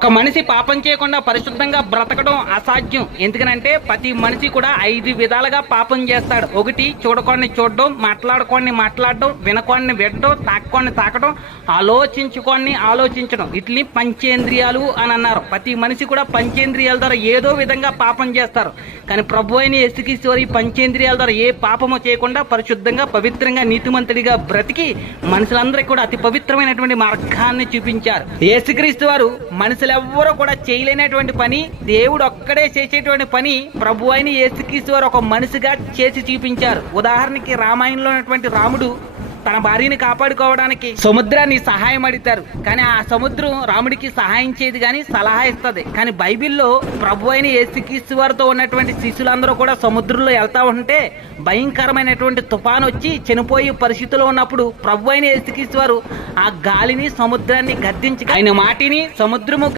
ఒక్క మనిషి పాపం చేయకుండా పరిశుద్ధంగా బ్రతకడం అసాధ్యం. ఎందుకనంటే ప్రతి మనిషి కూడా ఐదు విధాలుగా పాపం చేస్తాడు. ఒకటి చూడకొని చూడడం మాట్లాడుకోని మాట్లాడడం వినకోని వినడం తాక్కోని తాకడం ఆలోచించుకోని ఆలోచించడం. ఇట్లని పంచేంద్రియాలు అని అన్నారు. ప్రతి మనిషి కూడా పంచేంద్రియాల ద్వారా ఏదో విధంగా పాపం చేస్తారు. కానీ ప్రభు అయిన యేసుక్రీశ్వరి పంచేంద్రియాల ద్వారా ఏ పాపము చేయకుండా పరిశుద్ధంగా పవిత్రంగా నీతిమంతుడిగా బ్రతికి మనుషులందరికీ కూడా అతి పవిత్రమైనటువంటి మార్గాన్ని చూపించారు. యేసుక్రీస్తు వారు మనుషులెవ్వరూ కూడా చేయలేనటువంటి పని దేవుడు ఒక్కడే చేసేటువంటి పని ప్రభు అయిన యేసుక్రీస్తు వారు ఒక మనిషిగా చేసి చూపించారు. ఉదాహరణకి రామాయణంలో ఉన్నటువంటి రాముడు తన భార్యని కాపాడుకోవడానికి సముద్రాన్ని సహాయం అడుగుతారు. కానీ ఆ సముద్రం రాముడికి సహాయం చేయదు కానీ సలహా ఇస్తుంది. కానీ బైబిల్లో ప్రభు అయిన యేసుక్రీస్తు వారితో ఉన్నటువంటి శిష్యులందరూ కూడా సముద్రంలో వెళ్తా ఉంటే భయంకరమైనటువంటి తుఫాన్ వచ్చి చనిపోయే పరిస్థితిలో ఉన్నప్పుడు ప్రభు అయిన యేసుక్రీస్తు వారు ఆ గాలిని సముద్రాన్ని గద్దించి ఆయన మాటిని సముద్రము